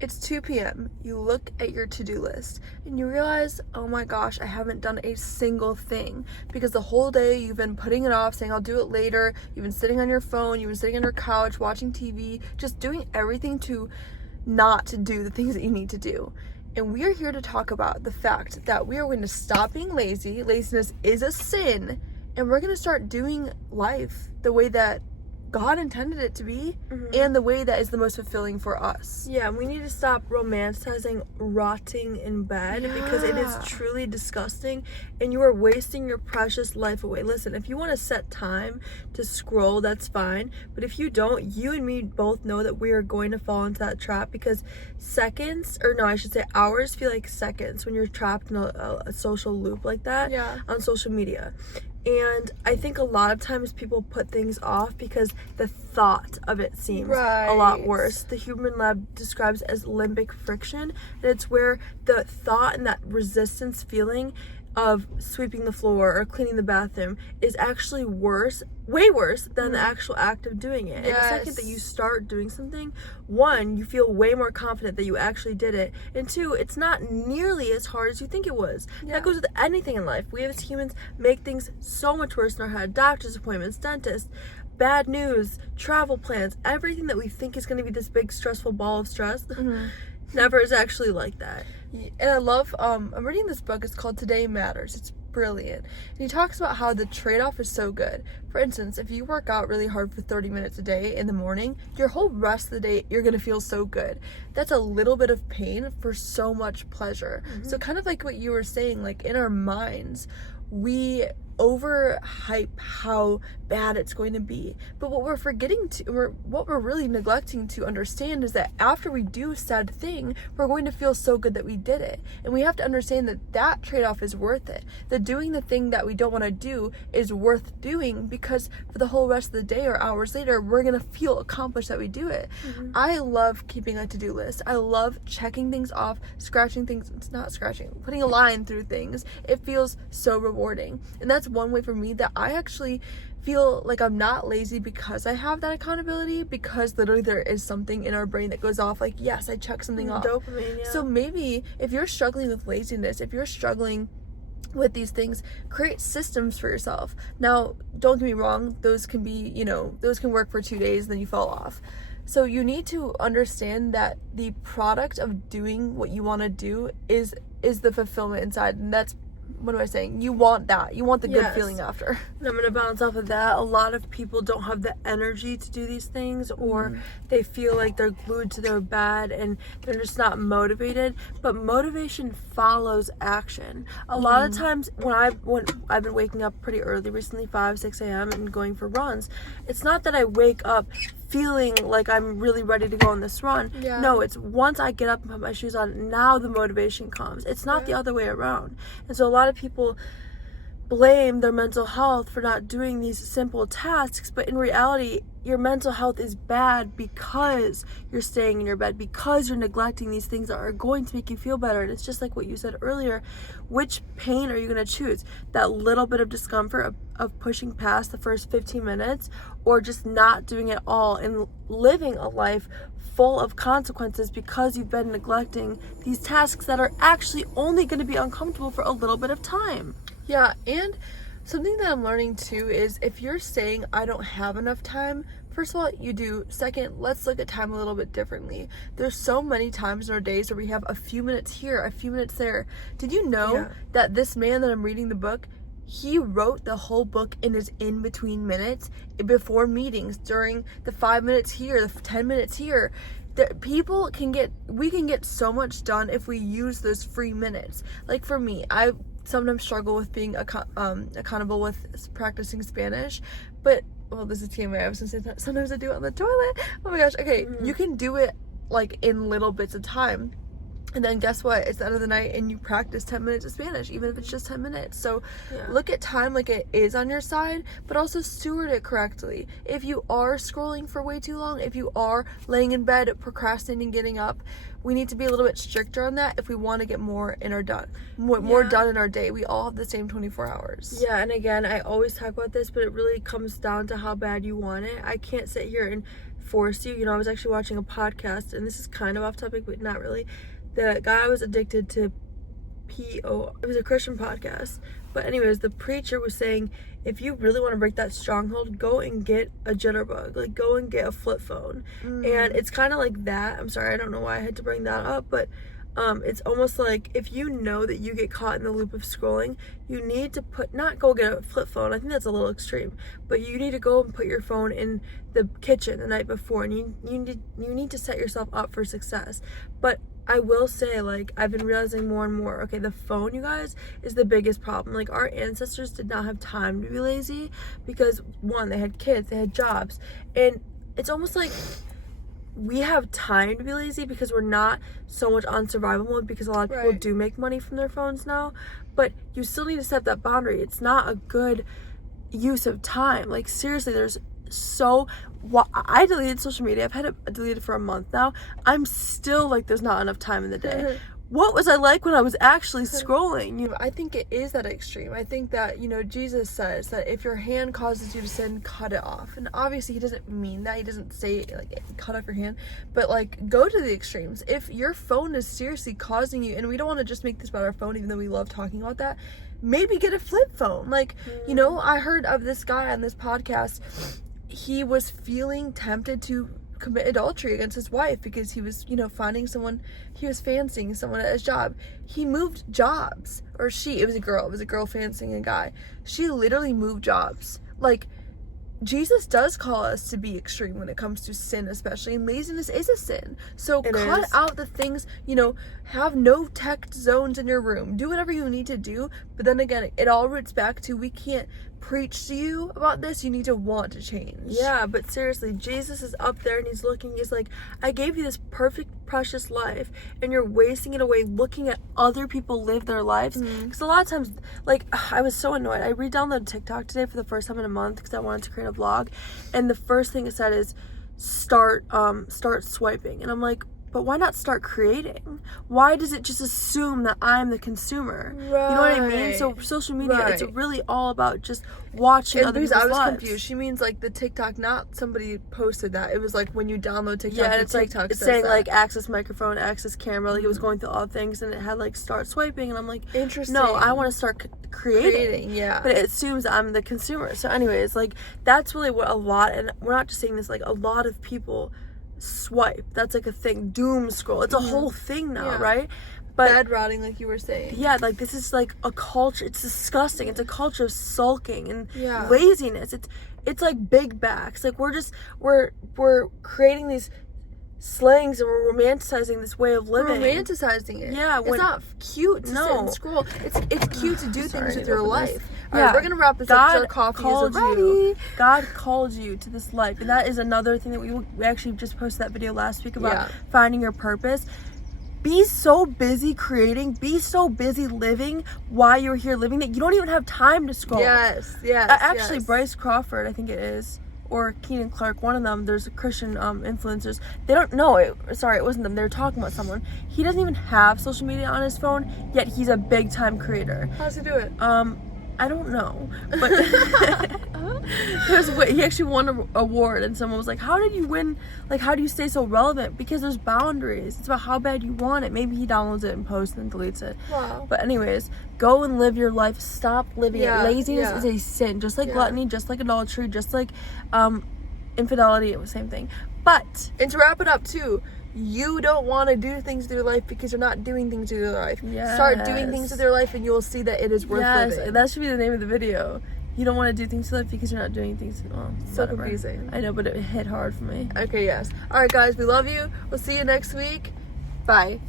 It's 2 p.m. You look at your to-do list and you realize, oh my gosh, I haven't done a single thing because the whole day you've been putting it off, saying I'll do it later. You've been sitting on your phone, you've been sitting on your couch, watching TV, just doing everything to not do the things that you need to do. And we are here to talk about the fact that we are going to stop being lazy. Laziness is a sin, and we're going to start doing life the way that God intended it to be, and the way that is the most fulfilling for us. Yeah, we need to stop romanticizing rotting in bed because it is truly disgusting and you are wasting your precious life away. Listen, if you want to set time to scroll, that's fine. But if you don't, you and me both know that we are going to fall into that trap because hours feel like seconds when you're trapped in a social loop like that on social media. And I think a lot of times people put things off because the thought of it seems a lot worse. The Human Lab describes as limbic friction, and it's where the thought and that resistance feeling of sweeping the floor or cleaning the bathroom is actually way worse than the actual act of doing it. And the second that you start doing something, one, you feel way more confident that you actually did it, and two, it's not nearly as hard as you think it was. That goes with anything in life. We as humans make things so much worse in our head. Doctor's appointments, dentists, bad news, travel plans, everything that we think is going to be this big stressful ball of stress never is actually like that. And I love, I'm reading this book, it's called Today Matters. It's brilliant. And he talks about how the trade-off is so good. For instance, if you work out really hard for 30 minutes a day in the morning, your whole rest of the day, you're going to feel so good. That's a little bit of pain for so much pleasure. So kind of like what you were saying, like in our minds, we overhype how bad it's going to be, but what we're really neglecting to understand is that after we do said thing, we're going to feel so good that we did it, and we have to understand that that trade-off is worth it. That doing the thing that we don't want to do is worth doing because for the whole rest of the day or hours later, we're gonna feel accomplished that we do it. I love keeping a to-do list. I love checking things off, scratching things. It's not scratching, putting a line through things. It feels so rewarding, and that's one way for me that I actually feel like I'm not lazy because I have that accountability, because literally there is something in our brain that goes off like, yes, I checked something off. Dopamine, So maybe if you're struggling with laziness, if you're struggling with these things, create systems for yourself. Now, don't get me wrong, those can be, those can work for 2 days, then you fall off. So you need to understand that the product of doing what you want to do is the fulfillment inside, and that's, what am I saying? You want that. You want the good feeling after. And I'm going to bounce off of that. A lot of people don't have the energy to do these things, or they feel like they're glued to their bed and they're just not motivated. But motivation follows action. A lot of times when I've been waking up pretty early recently, 5-6 a.m. and going for runs, it's not that I wake up feeling like I'm really ready to go on this run. No, it's once I get up and put my shoes on, now the motivation comes. It's not the other way around. And so a lot of people blame their mental health for not doing these simple tasks, but in reality, your mental health is bad because you're staying in your bed, because you're neglecting these things that are going to make you feel better. And it's just like what you said earlier, which pain are you going to choose? That little bit of discomfort of pushing past the first 15 minutes, or just not doing it all and living a life full of consequences because you've been neglecting these tasks that are actually only going to be uncomfortable for a little bit of time. Yeah, and something that I'm learning too is if you're saying I don't have enough time, first of all, you do. Second, let's look at time a little bit differently. There's so many times in our days where we have a few minutes here, a few minutes there. Did you know that this man that I'm reading the book, he wrote the whole book in his in-between minutes, before meetings, during the 5 minutes here, the 10 minutes here. We can get so much done if we use those free minutes. Like for me, I sometimes struggle with being accountable with practicing Spanish, but this is TMI. I was gonna say that sometimes I do it on the toilet. Oh my gosh. Okay, you can do it like in little bits of time. And then guess what? It's the end of the night and you practice 10 minutes of Spanish, even if it's just 10 minutes. So look at time like it is on your side, but also steward it correctly. If you are scrolling for way too long, if you are laying in bed, procrastinating getting up, we need to be a little bit stricter on that if we want to get more done in our day. We all have the same 24 hours. Yeah, and again, I always talk about this, but it really comes down to how bad you want it. I can't sit here and force you. You know, I was actually watching a podcast, and this is kind of off topic, but not really. The guy was addicted to PO. It was a Christian podcast. But anyways, the preacher was saying, if you really want to break that stronghold, go and get a jitterbug. Like, go and get a flip phone. And it's kind of like that. I'm sorry, I don't know why I had to bring that up, but it's almost like if you know that you get caught in the loop of scrolling, you need to not go get a flip phone. I think that's a little extreme, but you need to go and put your phone in the kitchen the night before, and you need to set yourself up for success. But I will say, like, I've been realizing more and more, okay, the phone, you guys, is the biggest problem. Like, our ancestors did not have time to be lazy because, one, they had kids, they had jobs, and it's almost like we have time to be lazy because we're not so much on survival mode, because a lot of people do make money from their phones now, but you still need to set that boundary. It's not a good use of time. Like, seriously, I deleted social media. I've had it deleted for a month now. I'm still like, there's not enough time in the day. What was I like when I was actually scrolling? I think it is that extreme. I think that, Jesus says that if your hand causes you to sin, cut it off. And obviously he doesn't mean that. He doesn't say, like, cut off your hand. But, like, go to the extremes. If your phone is seriously causing you, and we don't want to just make this about our phone, even though we love talking about that, maybe get a flip phone. Like, I heard of this guy on this podcast. He was feeling tempted to commit adultery against his wife because he was, finding someone, he was fancying someone at his job. He moved jobs, or it was a girl fancying a guy. She literally moved jobs. Like, Jesus does call us to be extreme when it comes to sin, especially, and laziness is a sin. So cut out the things, have no tech zones in your room. Do whatever you need to do, but then again, it all roots back to, we can't preach to you about this. You need to want to change. Yeah, but seriously, Jesus is up there and he's looking, he's like, I gave you this perfect, precious life, and you're wasting it away looking at other people live their lives. Because a lot of times, like, I was so annoyed. I re-downloaded TikTok today for the first time in a month because I wanted to create a vlog, and the first thing it said is start swiping, and I'm like, but why not start creating? Why does it just assume that I'm the consumer? You know what I mean? So social media, it's really all about just watching other people's lives. I was confused. She means like the TikTok, not somebody posted that. It was like when you download TikTok, and it's TikTok like, it's saying that, like, access microphone, access camera, like it was going through all things, and it had like start swiping, and I'm like, interesting. No, I want to start creating. Yeah. But it assumes I'm the consumer. So anyways, like, that's really what and we're not just saying this, like, a lot of people swipe. That's like a thing. Doom scroll. It's a whole thing now, right? But bed rotting, like you were saying. Yeah, like, this is like a culture. It's disgusting. It's a culture of sulking and laziness. It's like big backs. Like, we're creating these slangs, and we're romanticizing this way of living. We're romanticizing it. Yeah, it's not cute to sit and scroll. It's cute to do things with your life. All right, we're gonna wrap this up. Our coffee is ready. God called you to this life, and that is another thing that we actually just posted that video last week about finding your purpose. Be so busy creating, be so busy living while you're here living that you don't even have time to scroll. Yes. Actually, Bryce Crawford, I think it is, or Keenan Clark, one of them, there's Christian influencers. They don't know it. Sorry, it wasn't them. They were talking about someone. He doesn't even have social media on his phone, yet he's a big time creator. How does he do it? I don't know, but he actually won an award, and someone was like, how did you win? Like, how do you stay so relevant? Because there's boundaries. It's about how bad you want it. Maybe he downloads it and posts and deletes it. Wow. But anyways, go and live your life. Stop living it. Laziness is a sin, just like gluttony, just like adultery, just like infidelity. It was the same thing. But, and to wrap it up too, you don't want to do things with your life because you're not doing things with your life. Start doing things with your life, and you'll see that it is worth living. That should be the name of the video. You don't want to do things with life because you're not doing things. So confusing. I know, but it hit hard for me. Okay, yes. All right, guys, we love you. We'll see you next week. Bye.